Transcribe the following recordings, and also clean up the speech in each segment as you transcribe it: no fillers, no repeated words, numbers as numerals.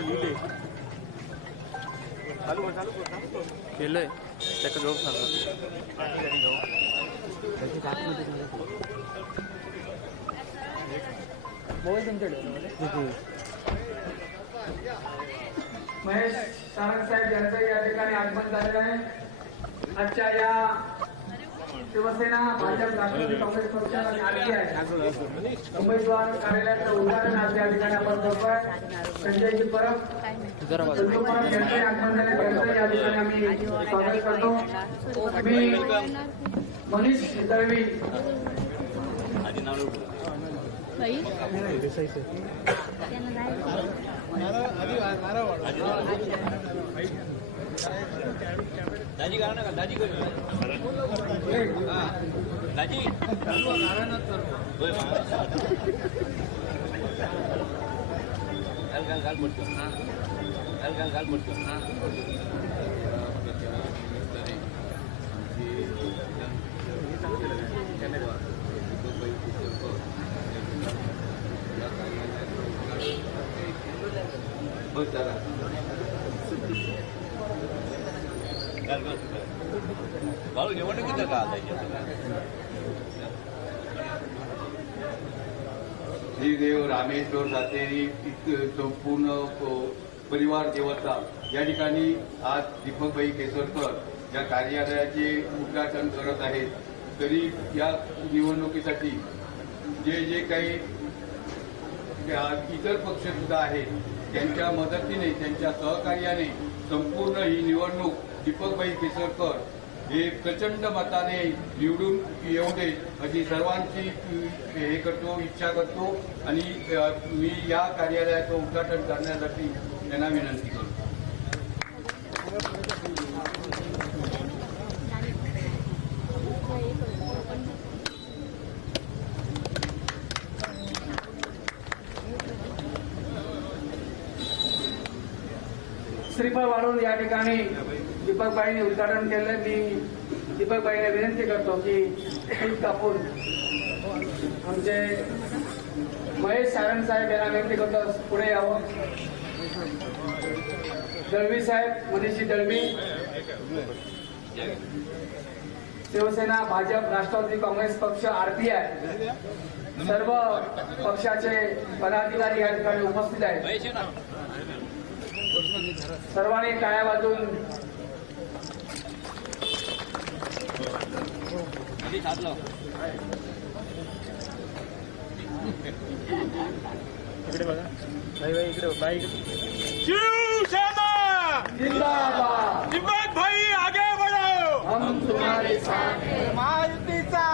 लिहिले केलंय त्याचं जवळ महेश सारंग साहेब यांचं या ठिकाणी आगमन झालेलं आहे. आजच्या या शिवसेना भाजप राष्ट्रवादी काँग्रेस पक्ष आणि आरपीआय उमेदवार कार्यालयाचं उद्घाटन आज या ठिकाणी आपण करतोय. संजयजी परब यांचे आगमन झाले, त्यांचं या ठिकाणी आम्ही स्वागत करतो. मी मनीष दळवी दाजी करा ना दाजी दाजी गाल पडतो गाल पडतो बाळू निवडणूक किती का श्रीदेव रामेश्वर सातेरी संपूर्ण परिवार देवता या ठिकाणी आज दीपकभाई केसरकर या कार्यालयाचे उद्घाटन करत आहेत. तरी या निवडणुकीसाठी जे काही इतर पक्ष सुद्धा आहेत त्यांच्या मदतीने त्यांच्या सहकार्याने संपूर्ण ही निवडणूक दीपकभाई केसरकर हे प्रचंड मताने निवडून येऊ दे अशी सर्वांची हे करतो इच्छा करतो आणि मी या कार्यालयाचं उद्घाटन करण्यासाठी त्यांना विनंती करतो. श्रीफळ वाढवून या ठिकाणी दीपकबाईंनी उद्घाटन केलं. मी दीपकबाईंना विनंती करतो की फूल कापून आमचे महेश सारंग साहेब यांना विनंती करतो पुढे यावं. दळवी साहेब, मनीषजी दळवी, शिवसेना भाजप राष्ट्रवादी काँग्रेस पक्ष आरपीआय सर्व पक्षाचे पदाधिकारी या ठिकाणी उपस्थित आहेत. सर्वांनी टाळ्या वाजून इकडे बघा भाई इकडे बाई शिवसेना जिंदाबाद, दीपक भाई आगे बढ़ो, हम तुम्हारे साथ हैं. महायुतीचा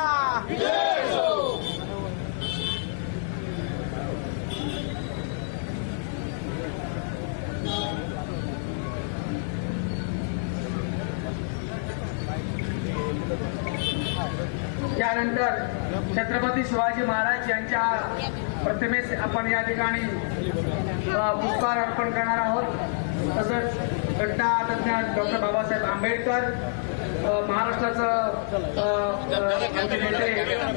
यानंतर छत्रपती शिवाजी महाराज यांच्या प्रतिमेस आपण या ठिकाणी पुष्पहार अर्पण करणार आहोत. तसंच घटना तज्ञ डॉक्टर बाबासाहेब आंबेडकर, महाराष्ट्राचं नेते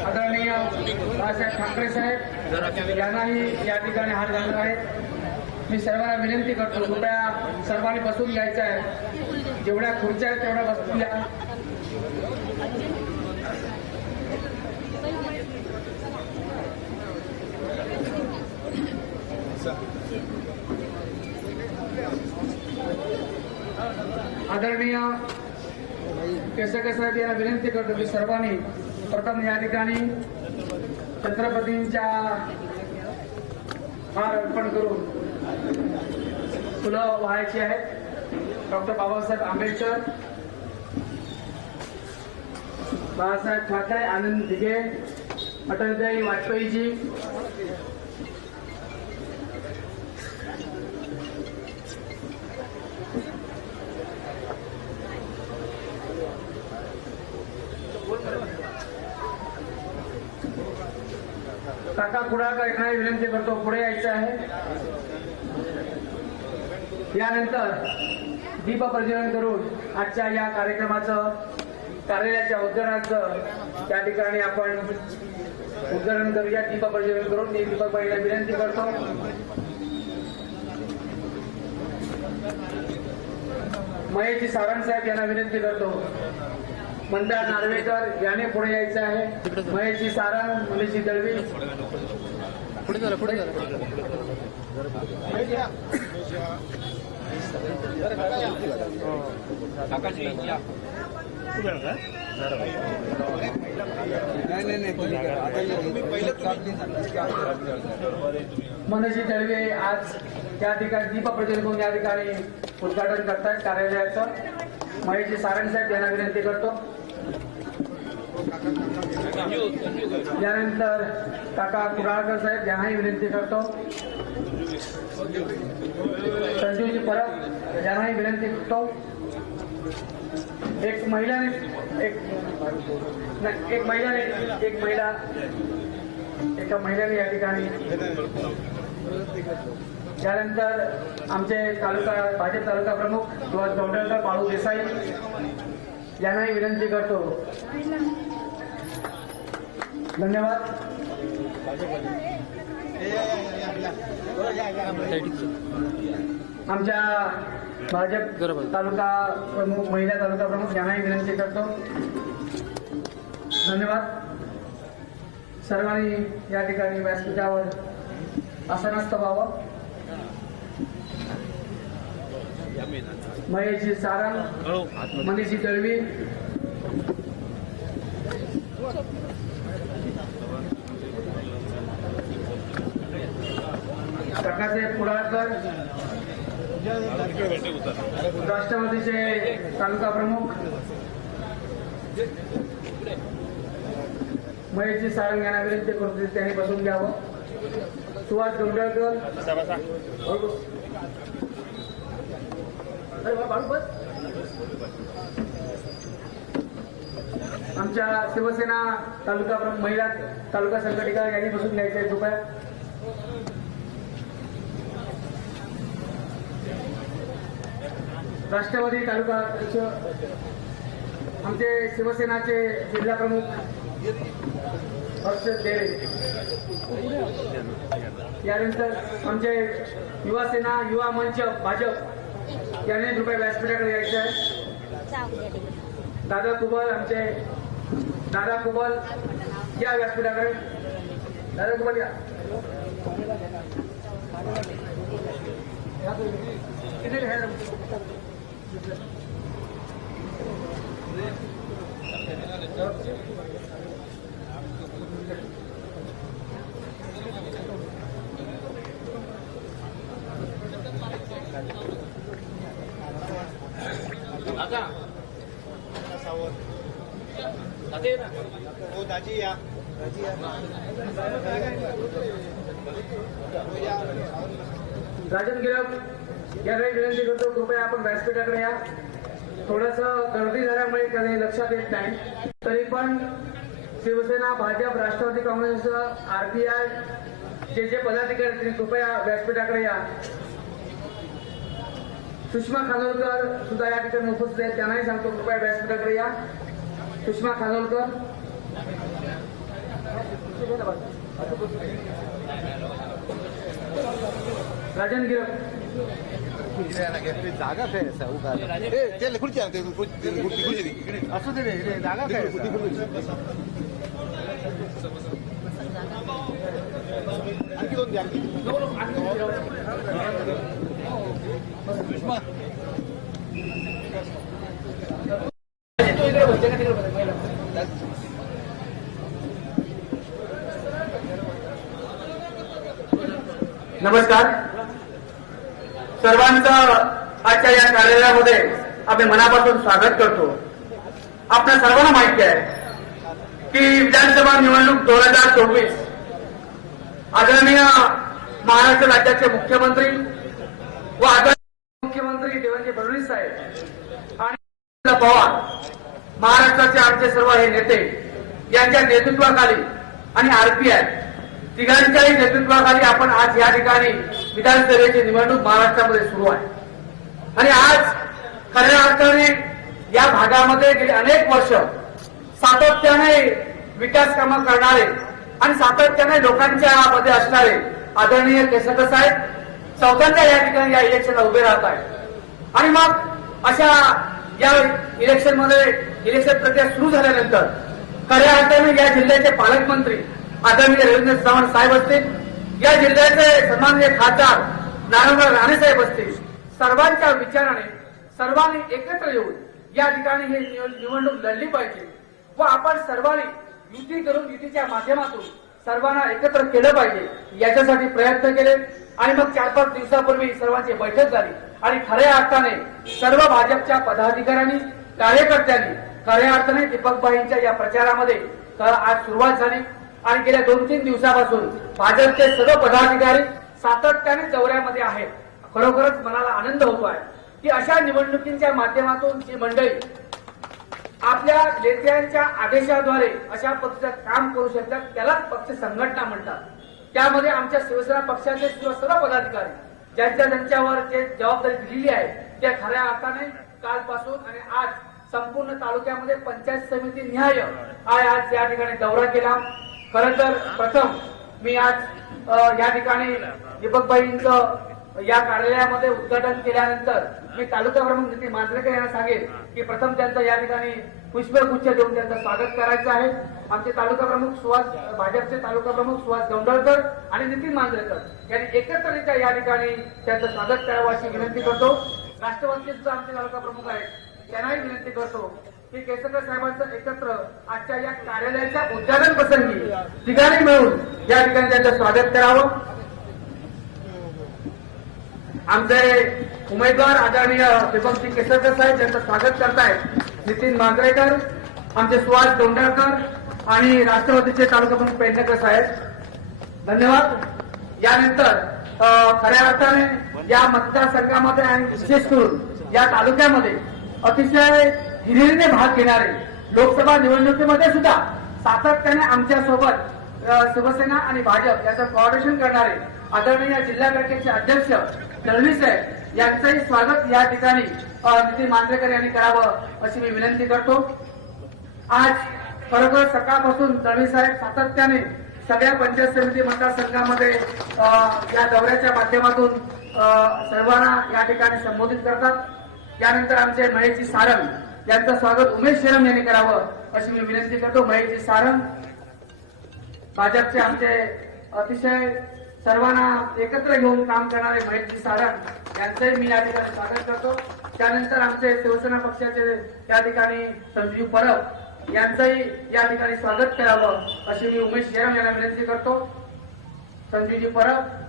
आदरणीय बाळासाहेब ठाकरे साहेब यांनाही या ठिकाणी हार घालणार आहेत. मी सर्वांना विनंती करतो कृपया सर्वांनी बसून घ्यायचं आहे. जेवढ्या खुर्च्या आहेत तेवढ्या बसून घ्या. आदरणीय केसरकर साहेब यांना विनंती करतो की सर्वांनी प्रथम या ठिकाणी छत्रपतींच्या हार अर्पण करून फुलं वाहायची आहेत. डॉक्टर बाबासाहेब आंबेडकर, बाळासाहेब ठाकरे, आनंद दिघे, अटलबिहारी वाजपेयीजी, काका कुडाळकर यांना विनंती करतो पुढे यायचं आहे. यानंतर दीप प्रज्वलन करून आजच्या या कार्यक्रमाचं कार्यालयाच्या उद्घाटनाचं त्या ठिकाणी आपण उद्घाटन करूया. दीप प्रज्वलन करून मी दीपकबाईंना विनंती करतो. महेशजी सारंग साहेब यांना विनंती करतो. मंदार नार्वेकर याने पुढे यायचं आहे. महेशजी सारंग, मनीषजी दळवी. पुढे झालं पुढे झालं. मनीषजी दळवे आज त्या ठिकाणी दीप प्रज्वलन या ठिकाणी उद्घाटन करतात कार्यालयाचं. महेशजी सारंग साहेब यांना विनंती करतो. यानंतर काका कुडाळकर साहेब यांनाही विनंती करतो. संजीवजी परब यांनाही विनंती करतो. एक महिला एका महिलाने या ठिकाणी. त्यानंतर आमचे तालुका भाजप तालुका प्रमुख सुभाष गौंडकर, बाळू देसाई यांनाही विनंती करतो. धन्यवाद. आमच्या भाजप तालुका प्रमुख, महिला तालुका प्रमुख यांनाही विनंती करतो. धन्यवाद. सर्वांनी या ठिकाणी व्यासपीठावर आसनस्थ व्हावं. महेशजी सारंग, मनीषजी दळवी, काकासाहेब कुडाळकर, राष्ट्रवादीचे तालुका प्रमुख महेशजी सारंग यांना विनंती करतो त्यांनी बसून घ्यावं. सुभाष गौंडकर, आमच्या शिवसेना तालुका प्रमुख, महिला तालुका संघटिका यांनी बसून घ्यायचे कृपया. राष्ट्रवादी तालुका अध्यक्ष, आमचे शिवसेनाचे जिल्हा प्रमुख हर्ष देरे. यानंतर आमचे युवा सेना, युवा मंच भाजप यांनी कृपया व्यासपीठाकडे यायचे आहे. दादा कुबल, आमचे दादा कुबल या व्यासपीठाकडे. दादा कुबल या. दाजी या. राजन गिरप याकडे विनंती करतो, कृपया आपण व्यासपीठाकडे या. थोडस गर्दी झाल्यामुळे कधी लक्षात येत नाही, तरी पण शिवसेना, भाजप, राष्ट्रवादी काँग्रेस, आरपीआय जे पदाधिकारी कृपया व्यासपीठाकडे या. सुषमा खानोलकर सुद्धा या ठिकाणी उपस्थित आहेत, त्यांनाही सांगतो कृपया व्यासपीठाकडे या. सुषमा खानोलकर, राजन गिरप. जागा काय खुर्ची असू दे रे, जागा काय आणखी दोन द्या. नमस्कार. सर्वांचं आजच्या या कार्यालयामध्ये आम्ही मनापासून स्वागत करतो. आपल्या सर्वांना माहिती आहे की विधानसभा निवडणूक 2024 आदरणीय महाराष्ट्र राज्याचे मुख्यमंत्री व आदरणीय मुख्यमंत्री देवेंद्र फडणवीस साहेब आणि पवार, महाराष्ट्राचे आमचे सर्व हे नेते यांच्या नेतृत्वाखाली आणि आरपीआय तिघांच्याही नेतृत्वाखाली आपण आज या ठिकाणी विधानसभेची निवडणूक महाराष्ट्रामध्ये सुरू आहे. आणि आज खऱ्या अर्थाने या भागामध्ये गेली अनेक वर्ष सातत्याने विकास कामं करणारे आणि सातत्याने लोकांच्या मध्ये असणारे आदरणीय केसरकर साहेब चौथ्यांदा या ठिकाणी या इलेक्शनला उभे राहत आहेत. आणि मग अशा या इलेक्शन प्रक्रिया सुरू झाल्यानंतर खऱ्या अर्थाने या जिल्ह्याचे पालकमंत्री आदरणीय रवींद्र चव्हाण साहेब असतील, या जिल्ह्याचे सन्माननीय खासदार नारायणराव राणे साहेब असतील, सर्वांच्या विचाराने सर्वांनी एकत्र येऊन या ठिकाणी हे निवडणूक लढली पाहिजे व आपण सर्वांनी युती करून युतीच्या माध्यमातून सर्वांना एकत्र केलं पाहिजे याच्यासाठी प्रयत्न केले आणि मग 4-5 दिवसापूर्वी सर्वांची बैठक झाली आणि खऱ्या अर्थाने सर्व भाजपच्या पदाधिकाऱ्यांनी कार्यकर्त्यांनी खऱ्या अर्थाने दीपकबाईंच्या या प्रचारामध्ये आज सुरुवात झाली आणि गेल्या 2-3 दिवसापासून भाजपचे सर्व पदाधिकारी सातत्याने दौऱ्यामध्ये आहेत. खरोखरच मनाला आनंद होतो आहे की अशा निवडणुकींच्या माध्यमातून जी मंडळी आपल्या नेत्यांच्या आदेशाद्वारे अशा पद्धतीचं काम करू शकतात त्यालाच पक्ष संघटना म्हणतात. त्यामध्ये आमच्या शिवसेना पक्षाचे सर्व पदाधिकारी ज्यांच्यावर जे जबाबदारी दिलेली आहे त्या खऱ्या अर्थाने कालपासून आणि आज संपूर्ण तालुक्यामध्ये पंचायत समिती निहाय आज या ठिकाणी दौरा केला. खरं तर प्रथम मी आज या ठिकाणी दीपकबाईंचं या कार्यालयामध्ये उद्घाटन केल्यानंतर मी तालुका प्रमुख नितीन मांजरेकर यांना सांगेन की प्रथम त्यांचं या ठिकाणी पुष्पगुच्छ देऊन त्यांचं स्वागत करायचं आहे. आमचे तालुका प्रमुख भाजपचे तालुका प्रमुख सुहास गौंडळकर आणि नितीन मांजरेकर यांनी एकत्रितरित्या या ठिकाणी त्यांचं स्वागत करावं अशी विनंती करतो. राष्ट्रवादीचे सुद्धा आमचे तालुका प्रमुख आहेत त्यांनाही विनंती करतो की केसरकर साहेबांचं एकत्र आजच्या या कार्यालयाच्या उद्घाटन प्रसंगी ठिकाणी मिळून या ठिकाणी त्यांचं स्वागत करावं. आमचे उमेदवार आदरणीय दीपकजी केसरकर साहेब यांचं स्वागत करतायत नितीन मांजरेकर, आमचे सुहास दोंडाळकर आणि राष्ट्रवादीचे तालुका प्रमुख पेडणेकर साहेब. धन्यवाद. यानंतर खऱ्या अर्थाने या मतदारसंघामध्ये आणि विशेष करून या तालुक्यामध्ये अतिशय हिरिरीने भाग घेणारे लोकसभा निवडणुकीमध्ये सुद्धा सातत्याने आमच्या सोबत शिवसेना आणि भाजप याचं कोऑर्डिनेशन करणारे आदरणीय जिल्हा बँकेचे अध्यक्ष दळवी साहेब यांचंही स्वागत या ठिकाणी नितीन मांजरेकर यांनी करावं अशी मी विनंती करतो. आज खरोखर सकाळपासून दळवी साहेब सातत्याने सगळ्या पंचायत समिती मतदारसंघामध्ये या दौऱ्याच्या माध्यमातून सर्वांना या ठिकाणी संबोधित करतात. यानंतर आमचे महेशजी सारंग यांचं स्वागत उमेश शेरम यांनी करावं अशी मी विनंती करतो. महेशजी सारंग भाजपचे आमचे अतिशय सर्वांना एकत्र घेऊन काम करणारे महेशजी सारंग यांचंही मी या ठिकाणी स्वागत करतो. त्यानंतर आमचे शिवसेना पक्षाचे या ठिकाणी संजीव परब यांचंही या ठिकाणी स्वागत करावं अशी मी उमेश शेरम यांना विनंती करतो. संजीवजी परब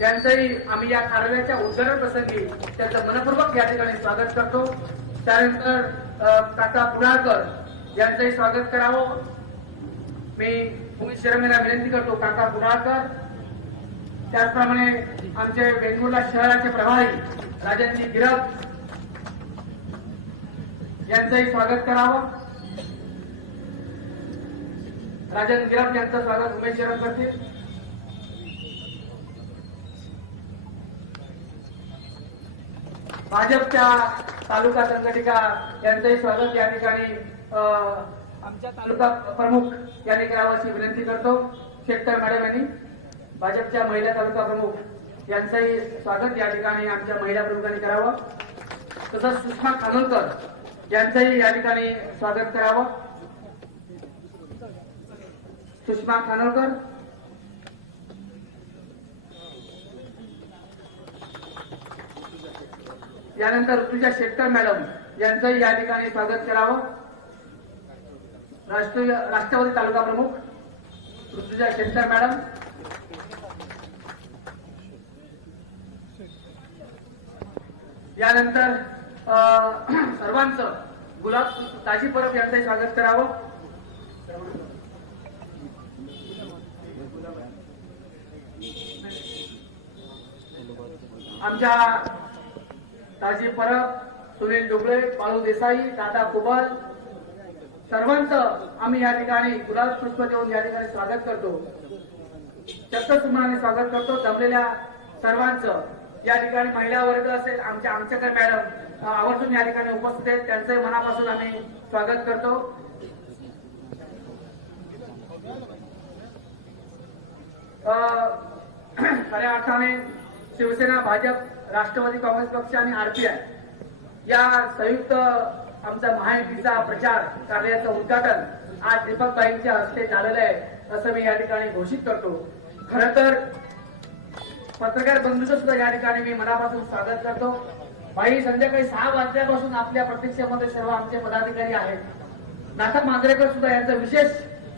यांचंही आम्ही या कार्यालयाच्या उद्घाटन प्रसंगी त्यांचं मनपूर्वक या ठिकाणी स्वागत करतो. त्यानंतर काका पुनाळकर यांचंही स्वागत करावं मी उमेश शेरम यांना विनंती करतो. काका पुनाळकर, त्याचप्रमाणे आमचे वेंगुर्ला शहराचे प्रभारी राजनजी गिरप यांचंही स्वागत करावं. राजन गिरप यांचं स्वागत उमेश शेरम करतील. भाजपच्या तालुका संघटिका यांचंही स्वागत या ठिकाणी आमच्या तालुका प्रमुख यांनी करावं अशी विनंती करतो. शेट्टर मॅडम यांनी भाजपच्या महिला तालुका प्रमुख यांचंही स्वागत या ठिकाणी आमच्या महिला प्रमुखांनी करावं. तसंच सुषमा खानोलकर यांचंही या ठिकाणी स्वागत करावं. सुषमा खानोलकर, यानंतर ऋतुजा शेट्टर मॅडम यांचंही या ठिकाणी स्वागत करावं. राष्ट्रवादी तालुका प्रमुख ऋतुजा शेट्टर मॅडम, यानंतर सर्वांचं गुलाब ताजी परब यांचंही स्वागत करावं. आमच्या ताजी परब, सुनील डुबळे, पाळू देसाई, दादा कुबल सर्वांचं आम्ही या ठिकाणी गुलाब पुष्प देऊन या ठिकाणी स्वागत करतो. चक्कसुमनाने स्वागत करतो. जमलेल्या सर्वांचं या ठिकाणी महिला वर्ग असेल, आमच्याकडे मॅडम आवर्जून या ठिकाणी उपस्थित आहेत, त्यांचंही मनापासून आम्ही स्वागत करतो. खऱ्या अर्थाने शिवसेना, भाजप, राष्ट्रवादी काँग्रेस पक्ष आणि आरपीआय या संयुक्त आमचा महायुतीचा प्रचार कार्याचं उद्घाटन आज दीपकबाईंच्या हस्ते झालेलं आहे असं मी या ठिकाणी घोषित करतो. खरं तर पत्रकार बंधूंचं सुद्धा या ठिकाणी मी मनापासून स्वागत करतो. बाई संध्याकाळी 6 वाजल्यापासून आपल्या प्रतीक्षेमध्ये सर्व आमचे पदाधिकारी आहेत. नाथक मांजरेकर सुद्धा यांचं विशेष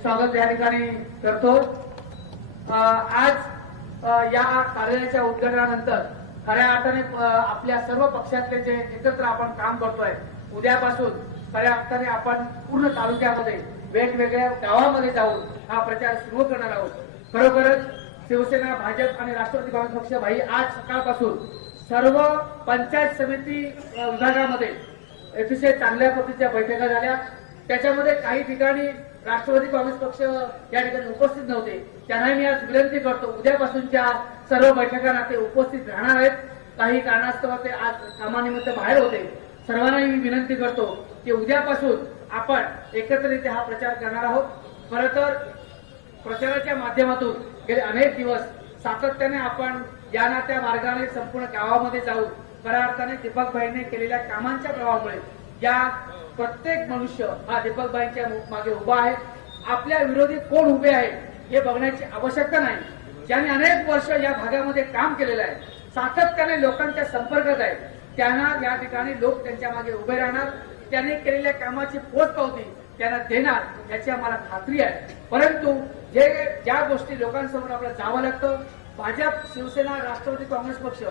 स्वागत या ठिकाणी करतो. आज या कार्यालयाच्या उद्घाटनानंतर खऱ्या अर्थाने आपल्या सर्व पक्षातले जे एकत्र आपण काम करतोय, उद्यापासून खऱ्या अर्थाने आपण पूर्ण तालुक्यामध्ये वेगवेगळ्या गावामध्ये जाऊन हा प्रचार सुरू करणार आहोत. खरोखरच शिवसेना, भाजप आणि राष्ट्रवादी काँग्रेस पक्ष भाई आज सकाळपासून सर्व पंचायत समिती विभागामध्ये अतिशय चांगल्या पद्धतीच्या बैठका झाल्या. त्याच्यामध्ये काही ठिकाणी राष्ट्रवादी काँग्रेस पक्ष या ठिकाणी उपस्थित नव्हते. त्यांना मी आज विनंती करतो, उद्यापासूनच्या सर्व बैठकांना ते उपस्थित राहणार आहेत. काही कारणास्तव ते आज कामानिमित्त बाहेर होते. सर्वांनाही मी विनंती करतो की उद्यापासून आपण एकत्रितरित्या हा प्रचार करणार आहोत. खरं तर प्रचाराच्या माध्यमातून गेले अनेक दिवस सातत्याने आपण या ना त्या मार्गाने संपूर्ण गावामध्ये जाऊन खऱ्या अर्थाने दीपकभाईंनी केलेल्या कामांच्या प्रभावामुळे या प्रत्येक मनुष्य हा दीपकभाईंच्या मागे उभा आहे. आपल्या विरोधी कोण उभे आहे हे बघण्याची आवश्यकता नाही. ज्यांनी अनेक वर्ष या भागामध्ये काम केलेलं आहे, सातत्याने लोकांच्या संपर्कात आहे, त्यांना या ठिकाणी लोक त्यांच्या मागे उभे राहणार. त्यांनी केलेल्या कामाची पोचपावती त्यांना देणार याची आम्हाला खात्री आहे. परंतु ज्या गोष्टी लोकांसमोर आपल्याला जावं लागतं, भाजप, शिवसेना, राष्ट्रवादी काँग्रेस पक्ष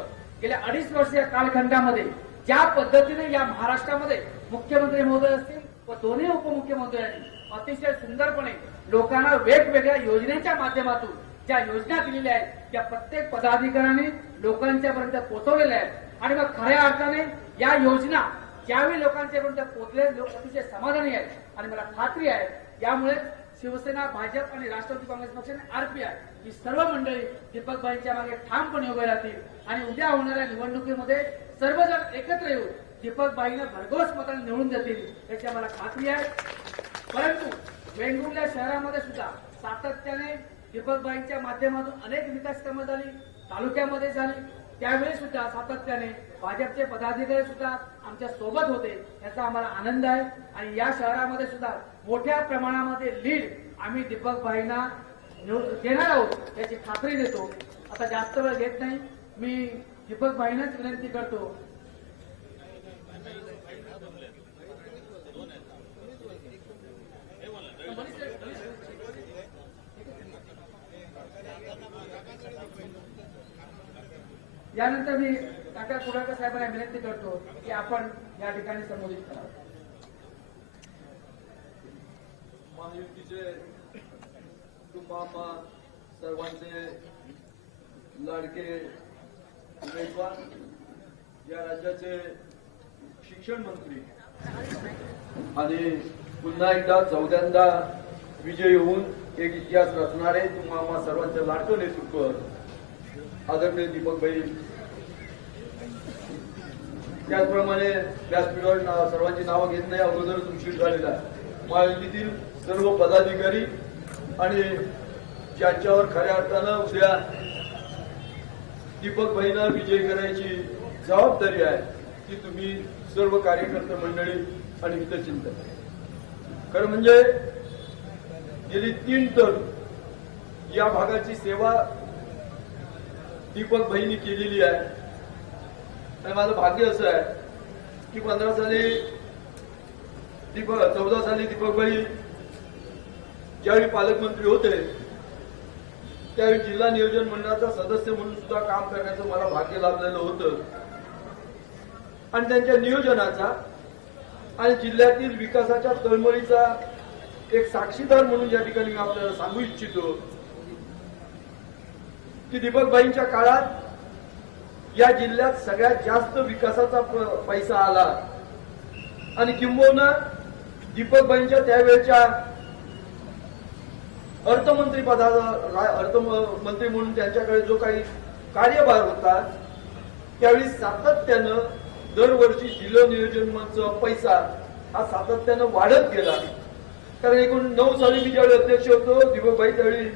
गेल्या 2.5 वर्षीय कालखंडामध्ये ज्या पद्धतीने या महाराष्ट्रामध्ये मुख्यमंत्री महोदय असतील व दोन्ही उपमुख्यमंत्र्यांनी अतिशय सुंदरपणे लोकांना वेगवेगळ्या योजनेच्या माध्यमातून ज्या योजना दिलेल्या आहेत त्या प्रत्येक पदाधिकाऱ्यांनी लोकांच्या पर्यंत पोहोचवलेल्या आहेत. आणि मग खऱ्या अर्थाने या योजना ज्यावेळी लोकांच्या पर्यंत पोहोचले, लोक अतिशय समाधानी आहेत. आणि मला खात्री आहे यामुळे शिवसेना, भाजप आणि राष्ट्रवादी काँग्रेस पक्षाने आरपीआय ही सर्व मंडळी दीपकभाईंच्या मागे ठामपणे उभे राहतील. आणि उद्या होणाऱ्या निवडणुकीमध्ये सर्वजण एकत्र येऊन दीपकभाईंना भरघोस मतांनी निवडून देतील याची आम्हाला खात्री आहे. परंतु वेंगुर्ला शहरामध्ये सुद्धा सातत्याने दीपकभाईंच्या माध्यमातून अनेक विकास कामं झाली, तालुक्यामध्ये झाली. त्यावेळी सुद्धा सातत्याने भाजपचे पदाधिकारी सुद्धा आमच्या सोबत होते, याचा आम्हाला आनंद आहे. आणि या शहरामध्ये सुद्धा मोठ्या प्रमाणामध्ये लीड आम्ही दीपकभाईंना देणार आहोत याची खात्री देतो. आता जास्त वेळ घेत नाही, मी दीपकभाईंनाच विनंती करतो. यानंतर मी काका कुडाळकर साहेबांना विनंती करतो की आपण या ठिकाणी संबोधित करावं. महायुतीचे मामा, सर्वांचे लाडके उमेदवार, या राज्याचे शिक्षण मंत्री आणि पुन्हा एकदा 14दा विजयी होऊन एक इतिहास रचणारे मामा, सर्वांचे लाडकं नेतृत्व आदरणीय दीपकभाई. त्याचप्रमाणे व्यासपीठावर सर्वांची नावं घेत नाही, अगोदरच उशीर झालेला आहे. महायुतीतील सर्व पदाधिकारी आणि ज्यांच्यावर खऱ्या अर्थानं उद्या दीपकभाईंना विजयी करायची जबाबदारी आहे ती तुम्ही सर्व कार्यकर्ते मंडळी आणि हितचिंतक. खरं म्हणजे गेली 3 टर्म या भागाची सेवा दीपकभाईंनी केलेली आहे. आणि माझं भाग्य असं आहे की 14 साली दीपकभाई ज्यावेळी पालकमंत्री होते त्यावेळी जिल्हा नियोजन मंडळाचा सदस्य म्हणून सुद्धा काम करण्याचं मला भाग्य लाभलेलं होतं. आणि त्यांच्या नियोजनाचा आणि जिल्ह्यातील विकासाच्या तळमळीचा एक साक्षीदार म्हणून या ठिकाणी मी आपल्याला सांगू इच्छितो की दीपकभाईंच्या काळात या जिल्ह्यात सगळ्यात जास्त विकासाचा पैसा आला. आणि किंबहुना दीपकभाईंच्या त्यावेळेच्या अर्थमंत्री म्हणून त्यांच्याकडे जो काही कार्यभार होता त्यावेळी सातत्यानं दरवर्षी जिल्हा नियोजनचा पैसा हा सातत्यानं वाढत गेला. कारण एकूण 9 साली मी ज्यावेळी अध्यक्ष होतो, दीपकभाई त्यावेळी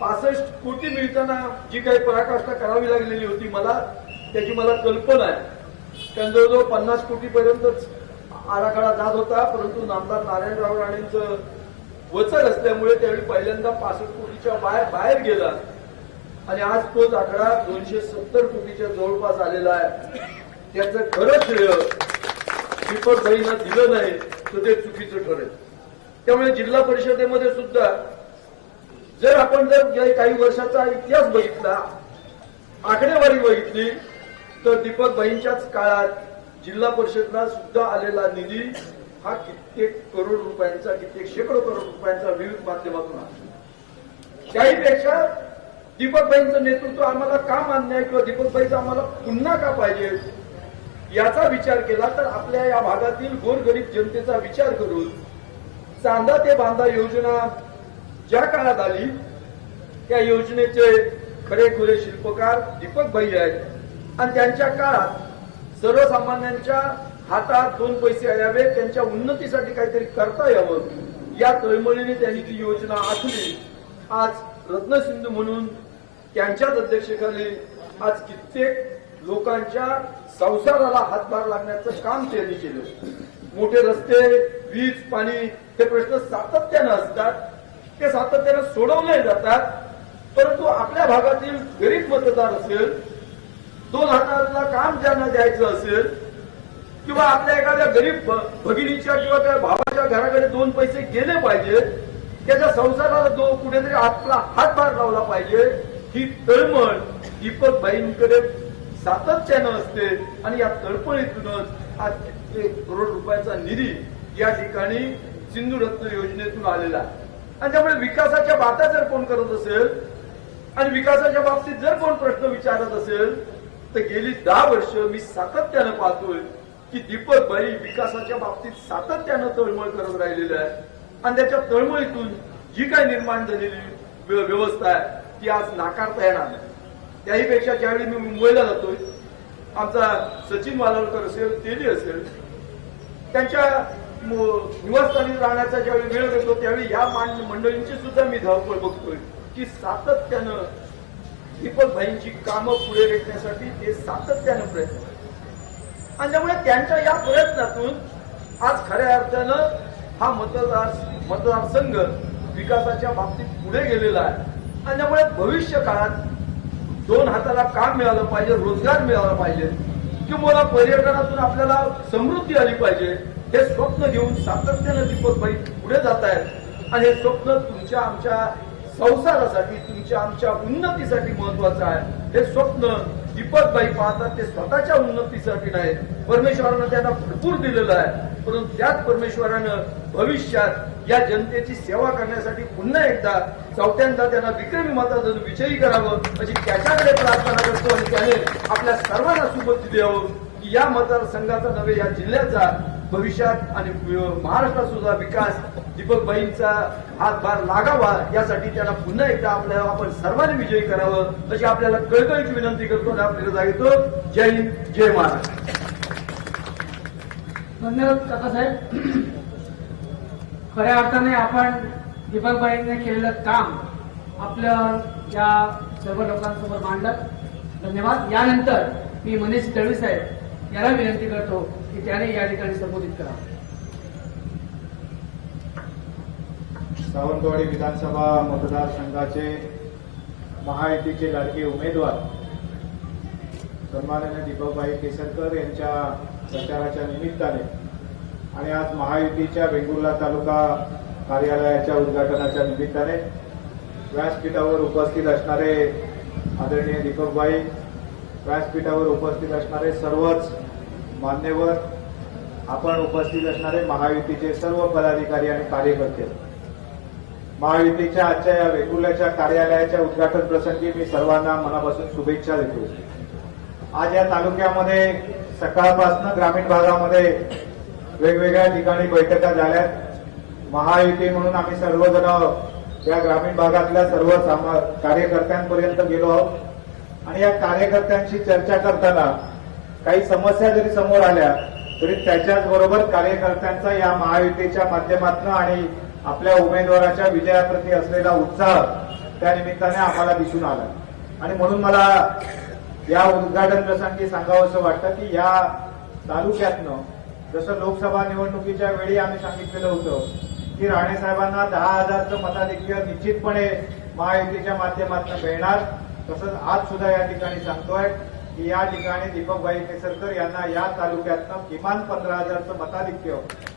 65 कोटी मिळताना जी काही पराकाष्ठा करावी लागलेली होती मला त्याची मला कल्पना आहे. कारण जवळजवळ 50 कोटीपर्यंतच आराखडा जात होता, परंतु नामदार नारायणराव राणेंचं वचन असल्यामुळे त्यावेळी पहिल्यांदा 65 कोटीच्या बाहेर गेला आणि आज तोच आकडा 270 कोटीच्या जवळपास आलेला आहे. त्याचं खरं श्रेय दीपक भाईंना दिलं नाही तर ते चुकीचं ठरेल. त्यामुळे जिल्हा परिषदेमध्ये सुद्धा जर आपण काही वर्षाचा इतिहास बघितला, आकडेवारी बघितली, तर दीपक भाईंच्याच काळात जिल्हा परिषदला सुद्धा आलेला निधी हा कित्येक करोड रुपयांचा, कित्येक शेकडो करोड रुपयांचा विविध माध्यमातून आहे. त्याहीपेक्षा दीपक भाईंचं नेतृत्व आम्हाला का मान्य आहे किंवा दीपक भाईचं आम्हाला पुन्हा का पाहिजे याचा विचार केला तर आपल्या या भागातील गोरगरीब जनतेचा विचार करून चांदा ते बांधा योजना ज्या काळात आली त्या योजनेचे खरेखुरे शिल्पकार दीपक भाई आहेत आणि त्यांच्या काळात सर्वसामान्यांच्या हातात 2 पैसे यावे, त्यांच्या उन्नतीसाठी काहीतरी करता यावं या तळमळीने त्यांनी ती योजना आखली. आज रत्नसिंधू म्हणून त्यांच्याच अध्यक्षतेखाली आज कित्येक लोकांच्या संसाराला हातभार लागण्याचं काम त्यांनी केलं. मोठे रस्ते, वीज, पाणी हे प्रश्न सातत्यानं असतात, ते सातत्यानं सोडवले जातात. परंतु आपल्या भागातील गरीब मतदार असेल, 2 हाताला काम ज्यांना द्यायचं असेल किंवा आपल्या एखाद्या गरीब भगिनीच्या किंवा त्या भावाच्या घराकडे 2 पैसे गेले पाहिजे, त्याच्या संसाराला कुठेतरी आपला हातभार लावला पाहिजे, ही तळमळ दीपक भाईंकडे सातत्यानं असते आणि या तळपळीतूनच आज कित्येक करोड रुपयाचा निधी या ठिकाणी सिंधू रत्न योजनेतून आलेला आहे. आणि त्यामुळे विकासाच्या बाता जर कोण करत असेल आणि विकासाच्या बाबतीत जर कोण प्रश्न विचारत असेल तर गेली 10 वर्ष मी सातत्यानं पाहतोय की दीपक भाई विकासाच्या बाबतीत सातत्यानं तळमळ करत राहिलेलं आहे आणि त्याच्या तळमळीतून जी काही निर्माण झालेली व्यवस्था आहे ती आज नाकारता येणार नाही. त्याहीपेक्षा ज्यावेळी मी मुंबईला जातोय, आमचा सचिन वालावलकर असेल, तेली असेल, त्यांच्या निवासस्थानी राहण्याचा ज्यावेळी वेळ देतो त्यावेळी या मंडळींची सुद्धा मी धावपळ बघतोय की सातत्यानं दीपक भाईंची कामं पुढे रेटण्यासाठी ते सातत्यानं प्रयत्न करतात आणि त्यामुळे त्यांच्या या प्रयत्नातून आज खऱ्या अर्थानं हा मतदारसंघ विकासाच्या बाबतीत पुढे गेलेला आहे. आणि त्यामुळे भविष्य काळात 2 हाताला काम मिळालं पाहिजे, रोजगार मिळाला पाहिजे किंवा पर्यटनातून आपल्याला समृद्धी आली पाहिजे, हे स्वप्न घेऊन सातत्यानं दीपक भाई पुढे जात आहेत आणि हे स्वप्न तुमच्या आमच्या संसारासाठी, तुमच्या आमच्या उन्नतीसाठी महत्वाचं आहे. हे स्वप्न दीपक भाई पाहतात ते स्वतःच्या उन्नतीसाठी नाही, परमेश्वरानं त्यांना भरपूर दिलेलं आहे, परंतु त्याच परमेश्वरानं भविष्यात या जनतेची सेवा करण्यासाठी पुन्हा एकदा चौथ्यांदा त्यांना विक्रमी मतानं विजयी करावं अशी त्याच्याकडे प्रार्थना करतो आणि त्याने आपल्या सर्वांना सुबत्ती द्यावं की या मतदारसंघाचा नव्हे या जिल्ह्याचा भविष्यात आणि महाराष्ट्रात सुद्धा विकास दीपक भाईंचा हातभार लागावा यासाठी त्यांना पुन्हा एकदा आपल्याला आपण सर्वांनी विजयी करावं अशी आपल्याला कळकळीची विनंती करतो आणि आपल्याला जागेतो. जय हिंद, जय महाराष्ट्र. धन्यवाद काकासाहेब. खऱ्या अर्थाने आपण दीपक भाईंनी केलेलं काम आपल्या या सर्व लोकांसमोर मांडलं. धन्यवाद. यानंतर मी मनीष दळवी साहेब याला विनंती करतो की त्याने या ठिकाणी संबोधित करावं. सावंतवाडी विधानसभा मतदारसंघाचे महायुतीचे लाडके उमेदवार सन्माननीय दीपकभाई केसरकर यांच्या प्रचाराच्या निमित्ताने आणि आज महायुतीच्या वेंगुर्ला तालुका कार्यालयाच्या उद्घाटनाच्या निमित्ताने व्यासपीठावर उपस्थित असणारे आदरणीय दीपकभाई, व्यासपीठावर उपस्थित असणारे सर्वच मान्यवर, आपण उपस्थित असणारे महायुतीचे सर्व पदाधिकारी आणि कार्यकर्ते, महायुतीच्या आजच्या या वेंगुर्ल्याच्या कार्यालयाच्या उद्घाटन प्रसंगी मी सर्वांना मनापासून शुभेच्छा देतो. आज या तालुक्यामध्ये सकाळपासून ग्रामीण भागामध्ये वेगवेगळ्या ठिकाणी बैठका झाल्यात. महायुती म्हणून आम्ही सर्वजण या ग्रामीण भागातल्या सर्व कार्यकर्त्यांपर्यंत गेलो आहोत आणि या कार्यकर्त्यांशी चर्चा करताना काही समस्या जरी समोर आल्या तरी त्याच्याच बरोबर कार्यकर्त्यांचा या महायुतीच्या माध्यमातून आणि आपल्या उमेदवाराच्या विजयाप्रती असलेला उत्साह त्या निमित्ताने आम्हाला दिसून आला आणि म्हणून मला या उद्घाटन प्रसंगी सांगावंसं वाटतं की या तालुक्यातनं जसं लोकसभा निवडणुकीच्या वेळी आम्ही सांगितलेलं होतं की राणे साहेबांना 10,000चं मताधिक्य निश्चितपणे महायुतीच्या माध्यमातून मिळणार, तसंच आज सुद्धा या ठिकाणी सांगतोय की या ठिकाणी दीपकभाई केसरकर यांना या तालुक्यातनं किमान 15,000चं मताधिक्य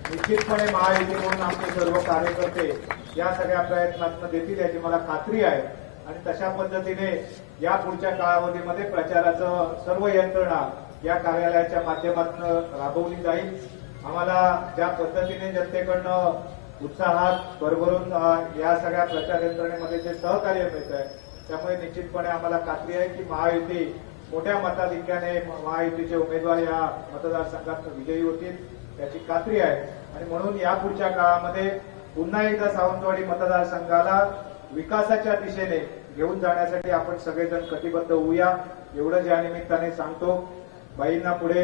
निश्चितपणे महायुती म्हणून आमचे सर्व कार्यकर्ते या सगळ्या प्रयत्नातून देतील याची मला खात्री आहे. आणि तशा पद्धतीने या पुढच्या कालावधीमध्ये प्रचाराचं सर्व यंत्रणा या कार्यालयाच्या माध्यमातून राबवली जाईल. आम्हाला ज्या पद्धतीने जनतेकडनं उत्साहात भरभरून या सगळ्या प्रचार यंत्रणेमध्ये जे सहकार्य मिळत आहे त्यामुळे निश्चितपणे आम्हाला खात्री आहे की महायुती मोठ्या मताधिक्याने महायुतीचे उमेदवार या मतदारसंघात विजयी होतील याची खात्री आहे. आणि म्हणून यापुढच्या काळामध्ये पुन्हा एकदा सावंतवाडी मतदारसंघाला विकासाच्या दिशेने घेऊन जाण्यासाठी आपण सगळेजण कटिबद्ध होऊया एवढंच या निमित्ताने सांगतो. बाईंना पुढे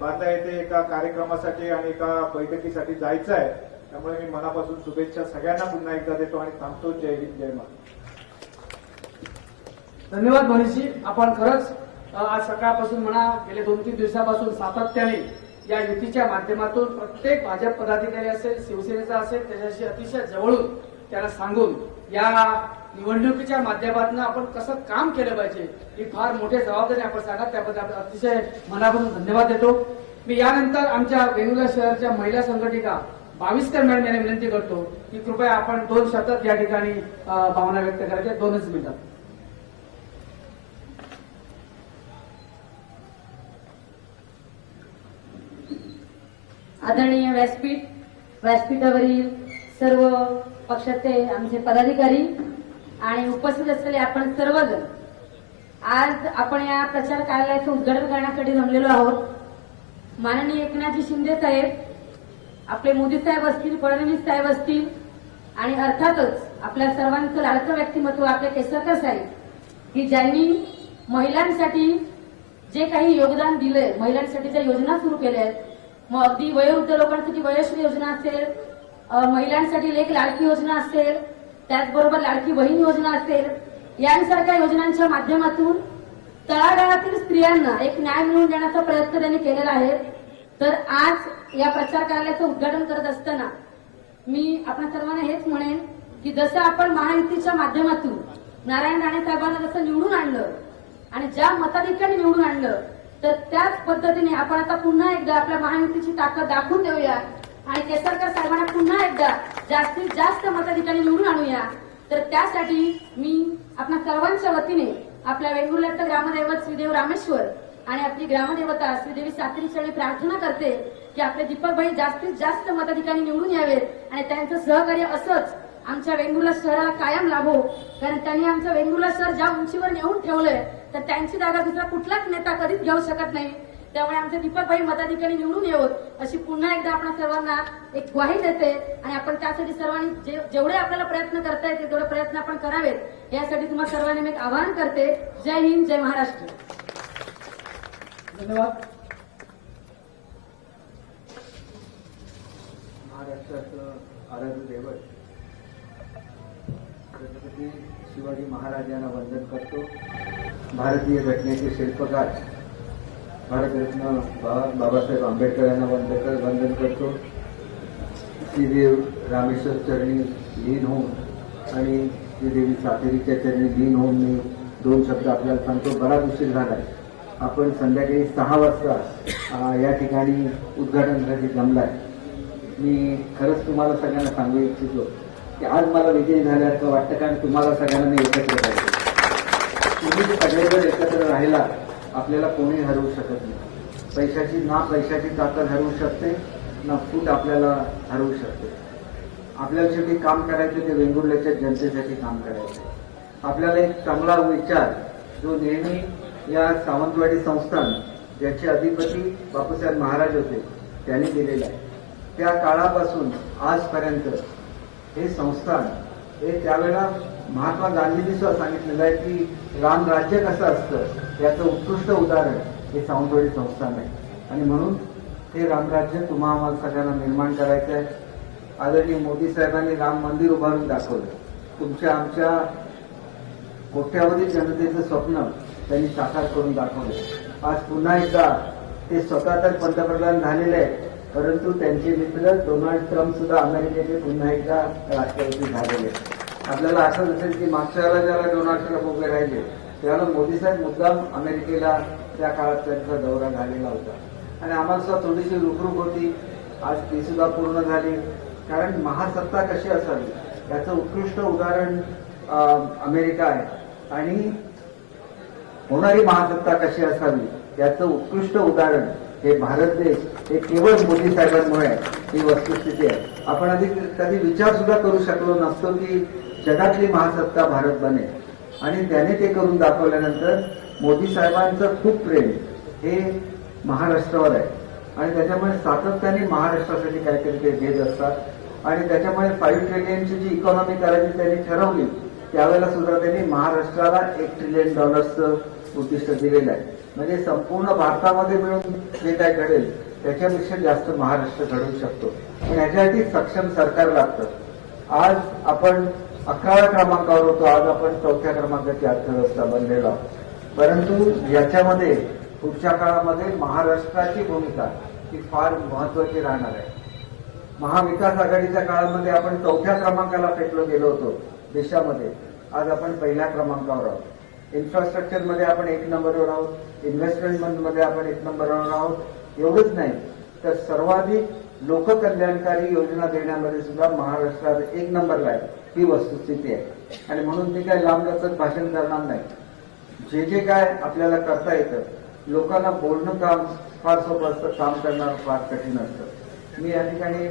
बांधा येथे एका कार्यक्रमासाठी आणि एका बैठकीसाठी जायचं आहे, त्यामुळे मी मनापासून शुभेच्छा सगळ्यांना पुन्हा एकदा देतो आणि थांबतो. जय हिंद, जय महाराष्ट्र. धन्यवाद मनीषजी. आपण खरंच आज सकाळपासून म्हणा गेले 2-3 दिवसापासून सातत्याने या युतीच्या माध्यमातून प्रत्येक भाजप पदाधिकारी असेल, शिवसेनेचा असेल, त्याच्याशी अतिशय जवळून त्यांना सांगून या निवडणुकीच्या माध्यमातून आपण कसं काम केलं पाहिजे ही फार मोठी जबाबदारी आपण सांगा, त्याबद्दल आपण अतिशय मनापासून धन्यवाद देतो. मी यानंतर आमच्या वेंगुर्ला शहराच्या महिला संघटिका बाविस्कर मॅडम यांना विनंती करतो की कृपया आपण 2 शब्दात या ठिकाणी भावना व्यक्त करायच्या, 2च मिनिटात. आदरणीय व्यासपीठावरील सर्व पक्षाचे आमचे पदाधिकारी आणि उपस्थित असलेले आपण सर्वजण, आज आपण या प्रचार कार्यालयाचं उद्घाटन करण्यासाठी जमलेलो आहोत. माननीय एकनाथजी शिंदे साहेब, आपले मोदी साहेब असतील, फडणवीस साहेब असतील आणि अर्थातच आपल्या सर्वांचं लाडकं व्यक्तिमत्व आपले केसरकर साहेब, की ज्यांनी महिलांसाठी जे काही योगदान दिलंय, महिलांसाठी ज्या योजना सुरू केल्या आहेत, मग अगदी वयोवृद्ध लोकांसाठी वयश्री योजना असेल, महिलांसाठी लेक लाडकी योजना असेल, त्याचबरोबर लाडकी बहीण योजना असेल, यांसारख्या योजनांच्या माध्यमातून तळागाळातील स्त्रियांना एक न्याय मिळवून देण्याचा प्रयत्न त्यांनी केलेला आहे. तर आज या प्रचार कार्यालयाचं उद्घाटन करत असताना मी आपण सर्वांना हेच म्हणेन की जसं आपण महायुतीच्या माध्यमातून नारायण राणे साहेबांना जसं निवडून आणलं आणि ज्या मताधिक्याने निवडून आणलं, तर त्याच पद्धतीने आपण आता पुन्हा एकदा आपल्या महायुतीची ताकद दाखवून देऊया आणि केसरकर साहेबांना पुन्हा एकदा जास्तीत जास्त मताधिकारी निवडून आणूया. तर त्यासाठी मी आपल्या सर्वांच्या वतीने आपल्या वेंगुर्ल्याचं ग्रामदैवत श्रीदेव रामेश्वर आणि आपली ग्रामदेवता श्रीदेवी सात्रीचरणी प्रार्थना करते की आपले दीपकभाई जास्तीत जास्त मताधिकारी निवडून यावेत आणि त्यांचं सहकार्य असंच आमच्या वेंगुर्ला शहराला कायम लाभो. कारण त्यांनी आमचं वेंगुर्ला शहर ज्या उंचीवर नेऊन ठेवलंय तर त्यांची जागा दुसरा कुठलाच नेता कधीच घेऊ शकत नाही. त्यामुळे आमचे दीपकभाई मताधिकारी निवडून येवोत अशी पुन्हा एकदा आपण सर्वांना एक ग्वाही देते आणि आपण त्यासाठी सर्वांनी जेवढे आपल्याला प्रयत्न करता येते तेवढे प्रयत्न आपण करावेत यासाठी तुम्हाला सर्वांनी मी एक आवाहन करते. जय हिंद, जय महाराष्ट्र. धन्यवाद. महाराष्ट्राचं आराध्य दैवत छत्रपती शिवाजी महाराजांना वंदन करतो. भारतीय घटनेचे शिल्पकार भारतरत्न बाबासाहेब आंबेडकर यांना वंदन करतो. श्रीदेव रामेश्वर चरणी लीन होऊन आणि श्रीदेवी सातेरीच्या चरणी लीन होऊन मी 2 शब्द आपल्याला सांगतो. बराच उशीर झाला आहे. आपण संध्याकाळी 6 वाजता या ठिकाणी उद्घाटनासाठी जमलाय. मी खरंच तुम्हाला सगळ्यांना सांगू इच्छितो की आज मला विजय झाल्यासारखं वाटतं, कारण तुम्हाला सगळ्यांना मी एकत्र राहिलो. तुम्ही सगळेजण एकत्र राहिला आपल्याला कोणी हरवू शकत नाही. पैशाची ताकद हरवू शकते ना फूट आपल्याला हरवू शकते. आपल्याला शेवटी काम करायचं ते वेंगुर्ल्याच्या जनतेसाठी काम करायचं. आपल्याला एक चांगला विचार जो नेहमी या सावंतवाडी संस्थान ज्याचे अधिपती बापूसाहेब महाराज होते त्यांनी दिलेला आहे. त्या काळापासून आजपर्यंत हे संस्थान हे त्यावेळेला महात्मा गांधींनी सुद्धा सांगितलेलं आहे की रामराज्य कसं असतं याचं उत्कृष्ट उदाहरण हे सावंतवाडी संस्थान आहे. आणि म्हणून हे रामराज्य तुम्हा आम्हाला सगळ्यांना निर्माण करायचं आहे. आदरणीय मोदी साहेबांनी राम मंदिर उभारून दाखवलं. तुमच्या आमच्या कोट्यावधी जनतेचं स्वप्न त्यांनी साकार करून दाखवले. आज पुन्हा एकदा ते स्वतः तर पंतप्रधान झालेले आहेत, परंतु त्यांचे मित्र डोनाल्ड ट्रम्प सुद्धा अमेरिकेचे पुन्हा एकदा राष्ट्रपती झालेले आहेत. आपल्याला आठवत असेल की मागच्या वेळेला ज्याला डोनाल्ड ट्रम्प उभे राहिले त्याला मोदी साहेब मुद्दाम अमेरिकेला त्या काळात त्यांचा दौरा झालेला होता आणि आम्हाला सुद्धा थोडीशी रुखरुख होती. आज ती सुद्धा पूर्ण झाली. कारण महासत्ता कशी असावी याचं उत्कृष्ट उदाहरण अमेरिका आहे आणि होणारी महासत्ता कशी असावी याचं उत्कृष्ट उदाहरण हे भारत देश हे केवळ मोदी साहेबांमुळे ही वस्तुस्थिती आहे. आपण आधी कधी विचार सुद्धा करू शकलो नसतो की जगातली महासत्ता भारत बनेल आणि त्याने ते करून दाखवल्यानंतर मोदी साहेबांचं खूप प्रेम हे महाराष्ट्रावर आहे आणि त्याच्यामुळे सातत्याने महाराष्ट्रासाठी काहीतरी ते घेत असतात आणि त्याच्यामुळे 5 ट्रिलियनची जी इकॉनॉमी करायची त्यांनी ठरवली त्यावेळेला सुद्धा त्यांनी महाराष्ट्राला $1 ट्रिलियन उद्दिष्ट दिलेलं आहे. म्हणजे संपूर्ण भारतामध्ये मिळून जे काय घडेल त्याच्यापेक्षा जास्त महाराष्ट्र घडवू शकतो पण याच्यासाठी सक्षम सरकार लागतं. आज आपण 11व्या क्रमांकावर होतो, आज आपण 4थ्या क्रमांकाची अर्थव्यवस्था बनलेलो आहोत. परंतु याच्यामध्ये पुढच्या काळामध्ये महाराष्ट्राची भूमिका ही फार महत्वाची राहणार आहे. महाविकास आघाडीच्या काळामध्ये आपण 4थ्या क्रमांकाला फेकलो गेलो होतो देशामध्ये, आज आपण 1ल्या क्रमांकावर आहोत. इन्फ्रास्ट्रक्चरमध्ये आपण 1 नंबरवर आहोत, इन्व्हेस्टमेंटमध्ये आपण 1 नंबरवर आहोत. एवढंच नाही तर सर्वाधिक लोककल्याणकारी योजना देण्यामध्ये सुद्धा महाराष्ट्रात 1 नंबरला आहे. ही वस्तुस्थिती आहे आणि म्हणून मी काय लांबलचक भाषण करणार नाही. जे जे काय आपल्याला करता येतं, लोकांना बोलणं काम फार सोपं असतं, काम करणं फार कठीण असतं. मी या ठिकाणी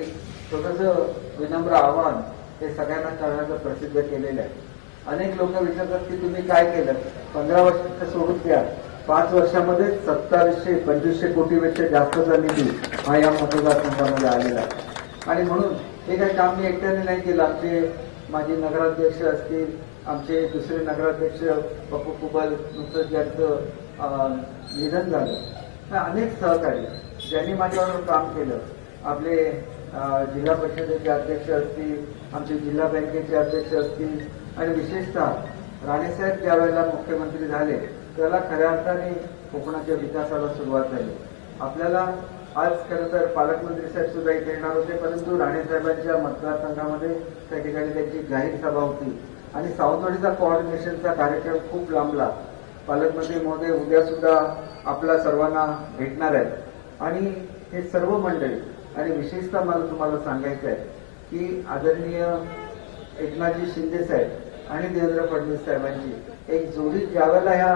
एक छोटंसं विनम्र आव्हान हे सगळ्यांना करण्याचं प्रसिद्ध केलेलं आहे. अनेक लोक विचारतात की तुम्ही काय केलं, 15 वर्षाचं सोडून द्या, 5 वर्षामध्ये 2700-2500 कोटीपेक्षा जास्तचा निधी हा या मतदारसंघामध्ये आलेला आहे आणि म्हणून हे काही काम मी एकट्याने नाही केलं. आमचे माजी नगराध्यक्ष असतील, आमचे दुसरे नगराध्यक्ष पप्पू कुबल नुकतंच ज्यांचं निधन झालं, अनेक सहकारी ज्यांनी माझ्याबरोबर काम केलं. आपले जिल्हा परिषदेचे अध्यक्ष असतील, आमचे जिल्हा बँकेचे अध्यक्ष असतील आणि विशेषतः राणेसाहेब ज्या वेळेला मुख्यमंत्री झाले त्याला खऱ्या अर्थाने कोकणाच्या विकासाला सुरुवात झाली. आपल्याला आज खरं तर पालकमंत्री साहेब सुद्धा इथे येणार होते, परंतु राणेसाहेबांच्या मतदारसंघामध्ये त्या ठिकाणी त्यांची जाहीर सभा होती आणि सावंतवाडीचा कोऑर्डिनेशनचा कार्यक्रम खूप लांबला. पालकमंत्री महोदय उद्या सुद्धा आपल्या सर्वांना भेटणार आहेत आणि हे सर्व मंडळी आणि विशेषतः मला तुम्हाला सांगायचं आहे की आदरणीय एकनाथजी शिंदे साहेब आणि देवेंद्र फडणवीस साहेबांची एक जोडी ज्यावेळेला ह्या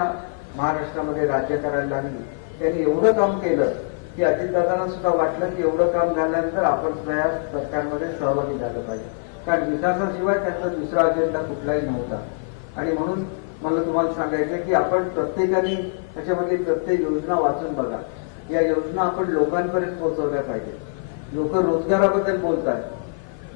महाराष्ट्रामध्ये राज्य करायला लागली त्यांनी एवढं काम केलं की अजितदादांना सुद्धा वाटलं की एवढं काम झाल्यानंतर आपण सुद्धा या सरकारमध्ये सहभागी झालं पाहिजे. कारण विकासाशिवाय त्यांचा दुसरा अजेंडा कुठलाही नव्हता आणि म्हणून मला तुम्हाला सांगायचं की आपण प्रत्येकाने त्याच्यामधली प्रत्येक योजना वाचून बघा. या योजना आपण लोकांपर्यंत पोहोचवल्या पाहिजे. लोक रोजगाराबद्दल बोलतात.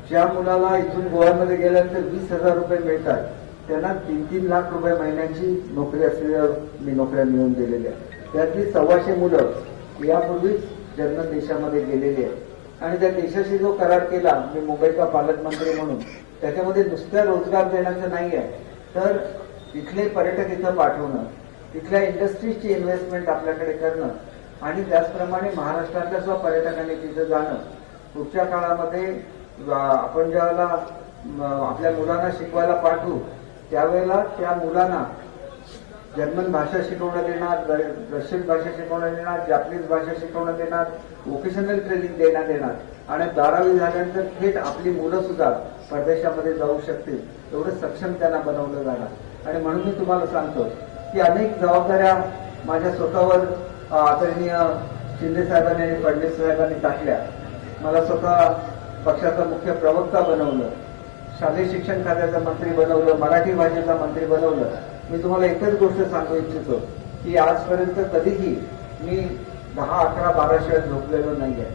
ज्या मुलाला इथून गोव्यामध्ये गेल्यानंतर 20,000 रुपये मिळतात त्यांना 3-3 लाख रुपये महिन्याची नोकरी असलेल्या मी नोकऱ्या मिळवून दिलेल्या आहेत. त्यातली 1,200 मुलं यापूर्वीच जन्म देशामध्ये गेलेली आहेत आणि त्या देशाशी जो करार केला मी मुंबईचा पालकमंत्री म्हणून त्याच्यामध्ये नुसत्या रोजगार देण्याचं नाही आहे तर तिथले पर्यटक इथं पाठवणं, तिथल्या इंडस्ट्रीजची इन्व्हेस्टमेंट आपल्याकडे करणं आणि त्याचप्रमाणे महाराष्ट्रातल्या सुद्धा पर्यटकांनी तिथं जाणं. पुढच्या काळामध्ये आपण ज्यावेळेला आपल्या मुलांना शिकवायला पाठवू त्यावेळेला त्या मुलांना जर्मन भाषा शिकवण्यात येणार, रशियन भाषा शिकवण्यात येणार, जॅपनीज भाषा शिकवण्यात येणार, व्होकेशनल ट्रेनिंग देण्यात येणार आणि 12वी झाल्यानंतर थेट आपली मुलं सुद्धा परदेशामध्ये जाऊ शकतील. एवढं सक्षम त्यांना बनवलं जाणार आणि म्हणून मी तुम्हाला सांगतो की अनेक जबाबदाऱ्या माझ्या स्वतःवर आदरणीय शिंदे साहेबांनी आणि फडणवीस साहेबांनी टाकल्या. मला स्वतः पक्षाचा मुख्य प्रवक्ता बनवलं, शालेय शिक्षण खात्याचा मंत्री बनवलं, मराठी भाषेचा मंत्री बनवलं. मी तुम्हाला एकच गोष्ट सांगू इच्छितो की आजपर्यंत कधीही मी 10, 11, 12 शिवाय झोपलेलो नाहीये.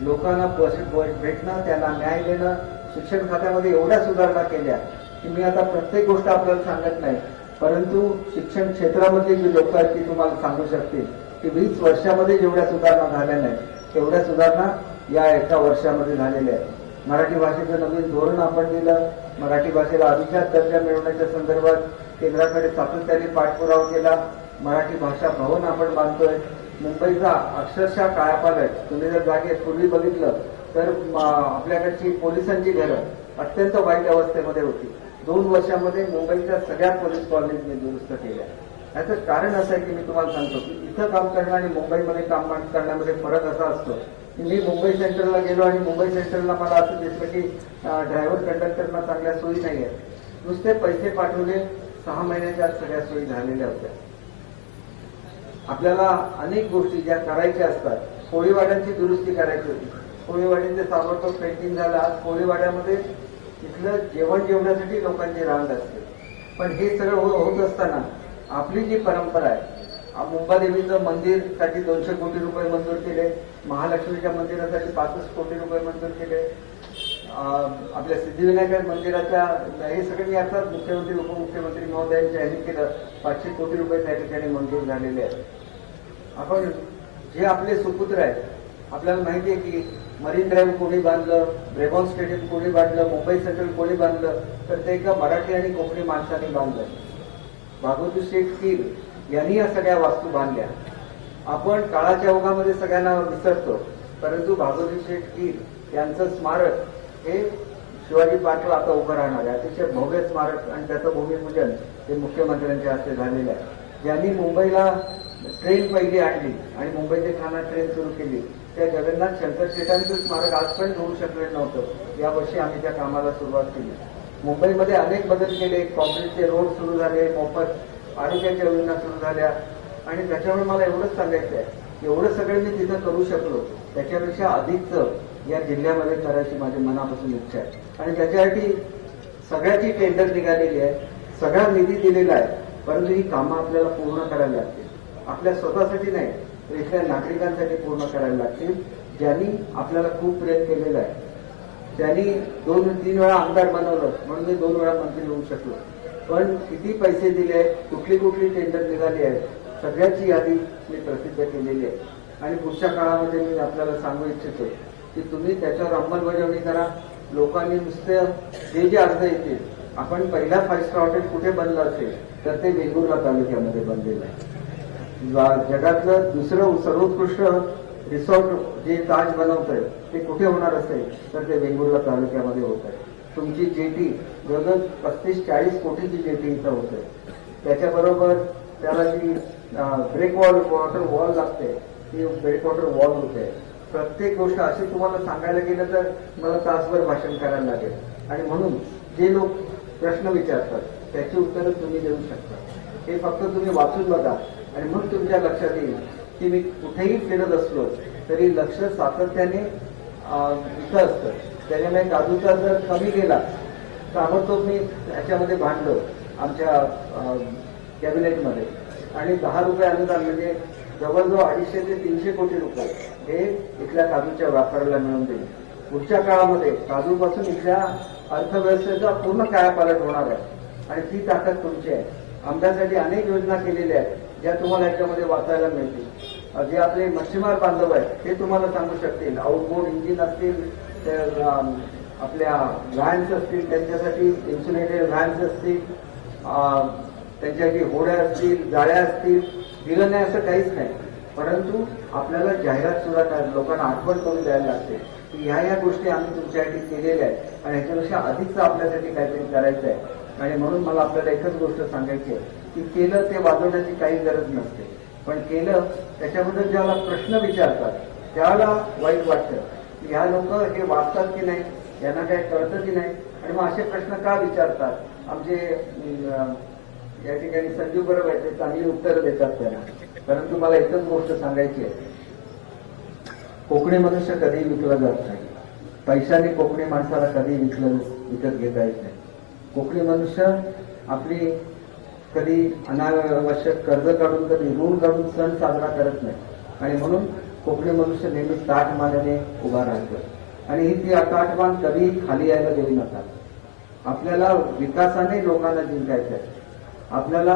लोकांना भेटणं, त्यांना न्याय देणं, शिक्षण खात्यामध्ये एवढ्या सुधारणा केल्या की मी आता प्रत्येक गोष्ट आपल्याला सांगत नाही, परंतु शिक्षण क्षेत्रामध्ये जी लोक आहेत ती तुम्हाला सांगू शकतील की 20 वर्षामध्ये जेवढ्या सुधारणा झाल्या नाही तेवढ्या सुधारणा या एका वर्षामध्ये झालेल्या आहेत. मराठी भाषेचं नवीन धोरण आपण दिलं, मराठी भाषेला अभिजात दर्जा मिळवण्याच्या संदर्भात केंद्राकडे सातत्याने पाठपुरावा केला. मराठी भाषा भवन आपण बांधतोय. मुंबईचा अक्षरशः कायापालट तुम्ही जर जागेत पूर्वी बघितलं तर आपल्याकडची पोलिसांची घरं अत्यंत वाईट अवस्थेमध्ये होती. 2 वर्षामध्ये मुंबईच्या सगळ्या पोलीस कॉलनीज मी दुरुस्त केल्या. याचं कारण असं आहे की मी तुम्हाला सांगतो की इथं काम करणं आणि मुंबईमध्ये काम करण्यामध्ये फरक असा असतो की मी मुंबई सेंट्रलला गेलो आणि मुंबई सेंट्रलला मला असं दिसलं की ड्रायव्हर कंडक्टरना चांगल्या सोयी नाही आहेत. नुसते पैसे पाठवले, 6 महिन्याच्या आत सगळ्या सोयी झालेल्या होत्या. आपल्याला अनेक गोष्टी ज्या करायच्या असतात. कोळीवाड्यांची दुरुस्ती करायची होती. कोळीवाड्यांचे ताबडतोब पेंटिंग झालं. आज कोळीवाड्यामध्ये तिथलं जेवण जेवण्यासाठी लोकांची रांग असते. पण हे सगळं होत असताना आपली जी परंपरा आहे, मुंबादेवीचं मंदिरसाठी 200 कोटी रुपये मंजूर केले, महालक्ष्मीच्या मंदिरासाठी 65 कोटी रुपये मंजूर केले, आपल्या सिद्धिविनायक मंदिराच्या हे सगळे मी आता मुख्यमंत्री उपमुख्यमंत्री महोदयांच्या यांनी केलं. 500 कोटी रुपये त्या ठिकाणी मंजूर झालेले आहेत. आपण जे आपले सुपुत्र आहेत, आपल्याला माहिती आहे की मरीन ड्राईव्ह कोणी बांधलं, ब्रेबॉन स्टेडियम कोणी बांधलं, मुंबई सेंट्रल कोणी बांधलं, तर ते एका मराठी आणि कोकणी माणसाने बांधलं. भागवती शेठ कीर यांनी या सगळ्या वास्तू बांधल्या. आपण काळाच्या ओघामध्ये सगळ्यांना विसरतो, परंतु भागवती शेठ कीर यांचं स्मारक हे शिवाजी पार्कला आता उभं राहणार आहे. अतिशय भव्य स्मारक आणि त्याचं भूमिपूजन हे मुख्यमंत्र्यांच्या हस्ते झालेलं आहे. ज्यांनी मुंबईला ट्रेन पहिली आणली आणि मुंबई ते ठाणा ट्रेन सुरू केली, त्या जगन्नाथ शंकर शेठांचं स्मारक आजपर्यंत होऊ शकलेलं नव्हतं. यावर्षी आम्ही त्या कामाला सुरुवात केली. मुंबईमध्ये अनेक बदल केले. काँक्रीटचे रोड सुरू झाले, मोफत आरोग्याच्या योजना सुरू झाल्या. आणि त्याच्यामुळे मला एवढंच सांगायचं आहे, एवढं सगळं मी तिथं करू शकलो, त्याच्यापेक्षा अधिकच या जिल्ह्यामध्ये करायची माझी मनापासून इच्छा आहे. आणि त्याच्यासाठी सगळ्याची टेंडर निघालेली आहे, सगळा निधी दिलेला आहे. परंतु ही कामं आपल्याला पूर्ण करायला लागतील. आपल्या स्वतःसाठी नाही, तर इथल्या नागरिकांसाठी पूर्ण करायला लागतील. ज्यांनी आपल्याला खूप प्रेम केलेलं आहे, त्यांनी 2-3 वेळा आमदार बनवलं म्हणून मी 2 वेळा मंत्री होऊ शकलो. पण किती पैसे दिले, कुठली कुठली टेंडर निघाली आहे, सगळ्याची यादी मी प्रसिद्ध केलेली आहे. आणि पुढच्या काळामध्ये मी आपल्याला सांगू इच्छितो की तुम्ही त्याच्यावर अंमलबजावणी करा. लोकांनी नुसतं जे अर्ज येतील, आपण पहिला 5 स्टार हॉटेल कुठे बनलं असेल तर ते वेंगुर्ला तालुक्यामध्ये बनलेलं आहे. जगातलं दुसरं सर्वोत्कृष्ट रिसॉर्ट जे ताज बनवतंय ते कुठे होणार असेल तर ते वेंगुर्ला तालुक्यामध्ये होत आहे. तुमची जेटी जवळजवळ 35-40 कोटीची जेटी इथं होत आहे. त्याच्याबरोबर त्याला जी ब्रेक वॉटर वॉल लागते ती ब्रेक वॉटर वॉल होते. प्रत्येक गोष्ट अशी तुम्हाला सांगायला गेलं तर मला तासभर भाषण करायला लागेल. आणि म्हणून जे लोक प्रश्न विचारतात त्याची उत्तरं तुम्ही देऊ शकता. हे फक्त तुम्ही वाचून बघा आणि मग तुमच्या लक्षात येईल की मी कुठेही फिरत असलो तरी लक्ष सातत्याने इथं असतं. त्याच्यामुळे काजूचा जर कमी गेला ताबडतोब मी ह्याच्यामध्ये भांडलो आमच्या कॅबिनेटमध्ये आणि 10 रुपये अनुदान म्हणजे जवळजवळ 250 ते 300 कोटी रुपये हे इथल्या काजूच्या व्यापाराला मिळवून देईल. पुढच्या काळामध्ये काजूपासून इथल्या अर्थव्यवस्थेचा पूर्ण कायापालट होणार आहे आणि ती ताकद तुमची आहे. आमच्यासाठी अनेक योजना केलेल्या आहेत ज्या तुम्हाला याच्यामध्ये वाचायला मिळतील. जे आपले मच्छीमार बांधव आहेत ते तुम्हाला सांगू शकतील. आउटबोर्ड इंजिन असतील, आपल्या व्हॅन्स असतील, त्यांच्यासाठी इन्सुलेटेड व्हॅन्स असतील, त्यांच्यासाठी होड्या असतील, जाळ्या असतील. दिलं नाही असं काहीच नाही, परंतु आपल्याला जाहिरात सुद्धा लोकांना आठवण करून द्यायला लागते की ह्या गोष्टी आम्ही तुमच्यासाठी केलेल्या आहेत आणि ह्याच्यापेक्षा अधिकचं आपल्यासाठी काहीतरी करायचं आहे. आणि म्हणून मला आपल्याला एकच गोष्ट सांगायची आहे की केलं ते वाजवण्याची काही गरज नसते, पण केलं त्याच्याबद्दल ज्याला प्रश्न विचारतात त्याला वाईट वाटतं की ह्या लोक हे वाचतात की नाही, यांना काय कळतं की नाही आणि मग असे प्रश्न का विचारतात. आमचे या ठिकाणी संजीव बरोबर आहे, ते चांगली उत्तरं देतात त्यांना. परंतु मला एकच गोष्ट सांगायची आहे, कोकणी मनुष्य कधी विकला जात नाही. पैशाने कोकणी माणसाला कधी विकत घेता येत नाही. कोकणी मनुष्य आपली कधी अनावश्यक कर्ज काढून कधी ऋण काढून सण साजरा करत नाही आणि म्हणून कोकणी मनुष्य नेहमी ताठ मानेने उभा राहतो. आणि ही ती ताठमान कधी खाली यायला देऊ नका. आपल्याला विकासाने लोकांना जिंकायचं आहे, आपल्याला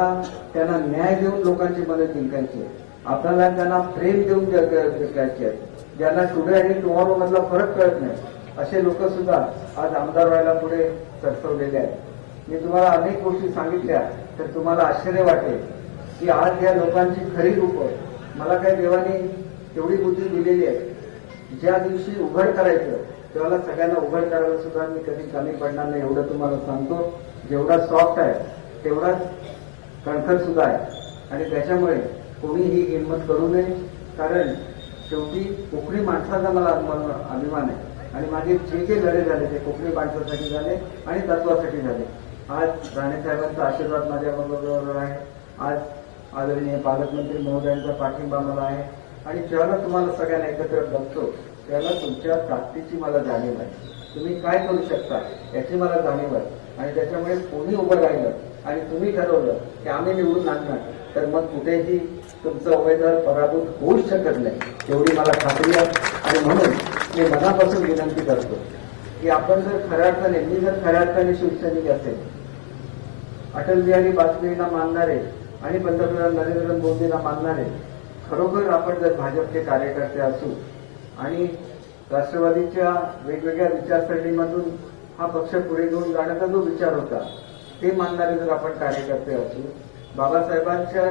त्यांना न्याय देऊन लोकांची मदत जिंकायची आहे, आपल्याला त्यांना प्रेम देऊन जिंकायचे आहे. ज्यांना टुडे आणि टुमॉरो मधला फरक कळत नाही असे लोक सुद्धा आज आमदार व्हायला पुढे सरसवलेले आहेत. मी तुम्हाला अनेक गोष्टी सांगितल्या तर तुम्हाला आश्चर्य वाटेल की आज या लोकांची खरी रूपं, मला काही देवाने तेवढी बुद्धी दिलेली आहे, ज्या दिवशी उघड करायचं तेव्हा सगळ्यांना उघड करायला सुद्धा मी कधी कमी पडणार नाही, एवढं तुम्हाला सांगतो. जेवढा सॉफ्ट आहे तेवढाच कणखर सुद्धा आहे. आणि त्याच्यामुळे कोणीही हिंमत करू नये, कारण शेवटी कोकणी माणसाचा मला अभिमान आहे. आणि माझे जे लढे झाले ते कोकणी माणसासाठी झाले आणि तत्वासाठी झाले. आज राणेसाहेबांचा आशीर्वाद माझ्याबरोबर आहे. आज आदरणीय पालकमंत्री महोदयांचा पाठिंबा मला आहे. आणि जेव्हा तुम्हाला सगळ्यांना एकत्र बघतो त्याला तुमच्या ताकदीची मला जाणीव आहे. तुम्ही काय करू शकता याची मला जाणीव आहे. आणि त्याच्यामुळे कोणी उभं राहिलं आणि तुम्ही ठरवलं की आम्ही निवडून आणणार, तर मग कुठेही तुमचा उमेदवार पराभूत होऊच शकत नाही, एवढी मला खात्री आहे. आणि म्हणून मी मनापासून विनंती करतो की आपण जर खऱ्या अर्थाने, मी जर खऱ्या अर्थाने शिवसैनिक असेल, अटल बिहारी वाजपेयींना मानणारे आणि पंतप्रधान नरेंद्र मोदींना मानणारे खरोखर आपण जर भाजपचे कार्यकर्ते असू आणि राष्ट्रवादीच्या वेगवेगळ्या विचारसरणीमधून हा पक्ष पुढे घेऊन जाण्याचा जो विचार होता ते मानणारे जर आपण कार्यकर्ते असू, बाबासाहेबांच्या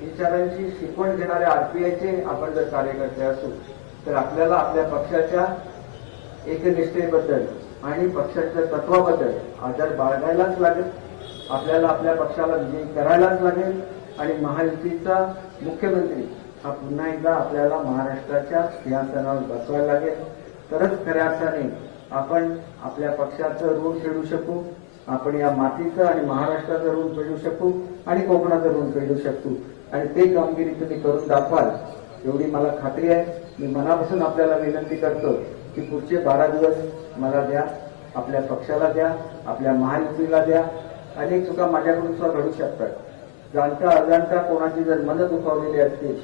विचारांची शिकवण घेणाऱ्या आरपीआयचे आपण जर कार्यकर्ते असू, तर आपल्याला आपल्या पक्षाच्या एकनिष्ठेबद्दल आणि पक्षाच्या तत्वाबद्दल आदर बाळगायलाच लागेल. आपल्याला आपल्या पक्षाला विजयी करायलाच लागेल. आणि महायुतीचा मुख्यमंत्री हा पुन्हा एकदा आपल्याला महाराष्ट्राच्या सिंहासनावर बसवायला लागेल. तरच खऱ्या अर्थाने आपण आपल्या पक्षाचं ऋण फेडू शकू, आपण या मातीचं आणि महाराष्ट्राचं ऋण फेडू शकू आणि कोकणाचं ऋण फेडू शकू. आणि ते कामगिरी तुम्ही करून दाखवाल एवढी मला खात्री आहे. मी मनापासून आपल्याला विनंती करतो की पुढचे 12 दिवस मला द्या, आपल्या पक्षाला द्या, आपल्या महायुतीला द्या. अनेक चुका माझ्याकडून सुद्धा घडू शकतात. जाणता अजाणता कोणाची जर मनं दुखावलेली असतील,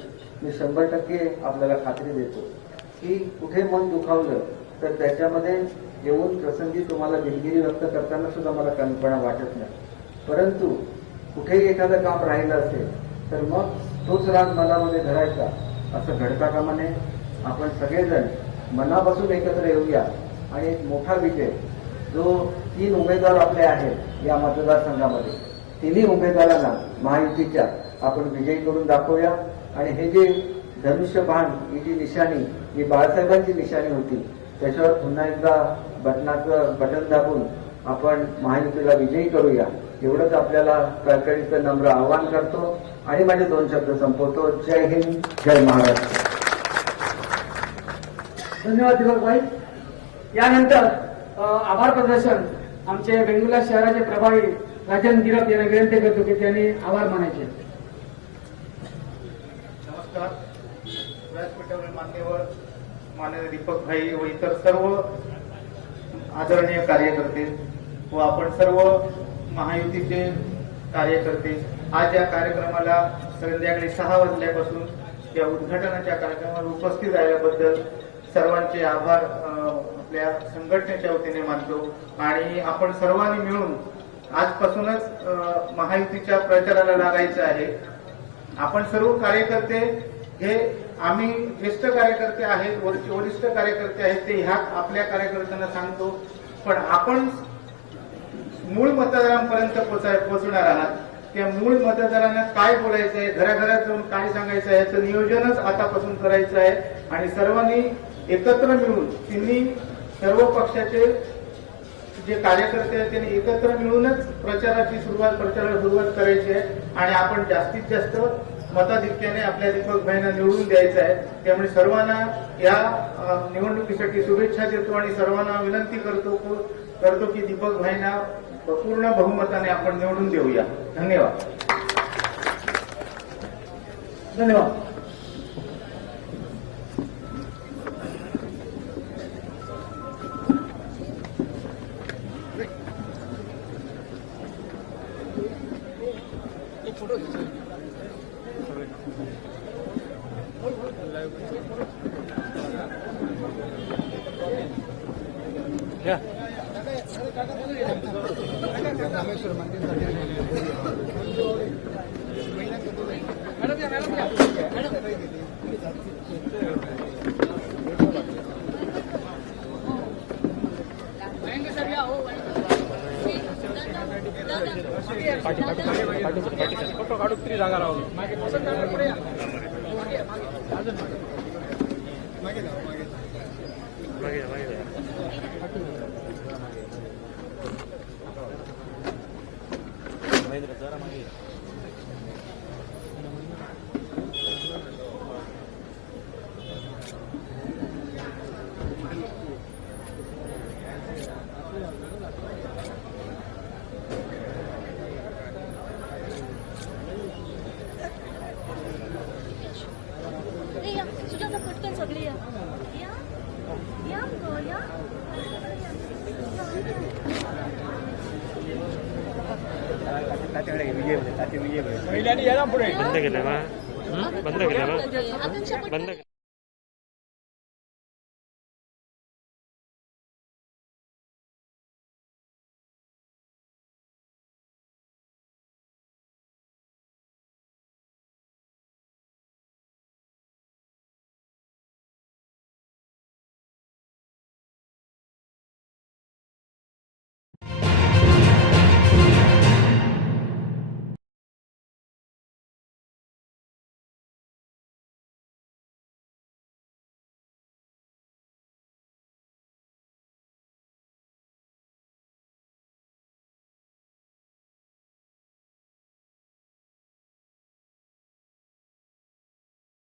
मी 100% आपल्याला खात्री देतो की कुठे मन दुखावलं तर त्याच्यामध्ये येऊन प्रसंगी तुम्हाला दिलगिरी व्यक्त करताना सुद्धा मला कमीपणा वाटत नाही. परंतु कुठेही एखादं काम राहिलं असेल तर मग तोच राग मनामध्ये धरायचा असं घडता कामा नये. आपण सगळेजण मनापासून एकत्र येऊया आणि एक मोठा विजय, जो 3 उमेदवार आपले आहेत या मतदारसंघामध्ये, तिन्ही उमेदवारांना महायुतीच्या आपण विजयी करून दाखवूया. आणि हे जे धनुष्यबाण ही जी निशाणी, ही बाळासाहेबांची निशाणी होती, त्याच्यावर पुन्हा एकदा बटनाचं बटन दाबून आपण महायुतीला विजयी करूया, एवढंच आपल्याला कळकळीचं नम्र आवाहन करतो. आणि माझे 2 शब्द संपवतो. जय हिंद, जय महाराष्ट्र. धन्यवाद दीपकभाई. यानंतर आभार प्रदर्शन आमचे वेंगुर्ला शहराचे प्रभारी राजन गिरप यांना विनंती करतो की त्यांनी आभार मानायचे. नमस्कार. व्यासपीठावरील मान्यवर माननीय दीपकभाई व इतर सर्व आदरणीय कार्यकर्ते व आपण सर्व महायुतीचे कार्यकर्ते, आज या कार्यक्रमाला संध्याकाळी 6 वाजल्यापासून या उद्घाटनाच्या कार्यक्रमाला उपस्थित राहिल्याबद्दल सर्वांचे आभार आपल्या संघटनेच्या वतीने मानतो. आणि आपण सर्वांनी मिळून आजपासूनच महायुतीच्या प्रचाराला लागायचं आहे. आपण सर्व कार्यकर्ते हे आम्ही ज्येष्ठ कार्यकर्ते आहेत, वरिष्ठ कार्यकर्ते आहेत, ते ह्या आपल्या कार्यकर्त्यांना सांगतो. पण आपण मूळ मतदारांपर्यंत पोहोचणार आहात. त्या मूळ मतदारांना काय बोलायचं आहे, घराघरात जाऊन काय सांगायचं आहे, याचं नियोजनच आतापासून करायचं आहे. आणि सर्वांनी एकत्र मिळून, तिन्ही सर्व पक्षाचे जे कार्यकर्ते आहेत त्यांनी एकत्र मिळूनच प्रचाराला सुरुवात करायची आहे. आणि आपण जास्तीत जास्त मताधिक्याने आपल्या दीपकभाईंना निवडून द्यायचं आहे. त्यामुळे सर्वांना या निवडणुकीसाठी शुभेच्छा देतो आणि सर्वांना विनंती करतो की दीपकभाईंना पूर्ण बहुमताने आपण निवडून देऊया. धन्यवाद. धन्यवाद. पाठी जागा राहू या सुजाता पटकन सगळी या या या गो या पहिल्याने या ना पुढे बंद केलं बा बंद केलं बा आकांक्षा बंद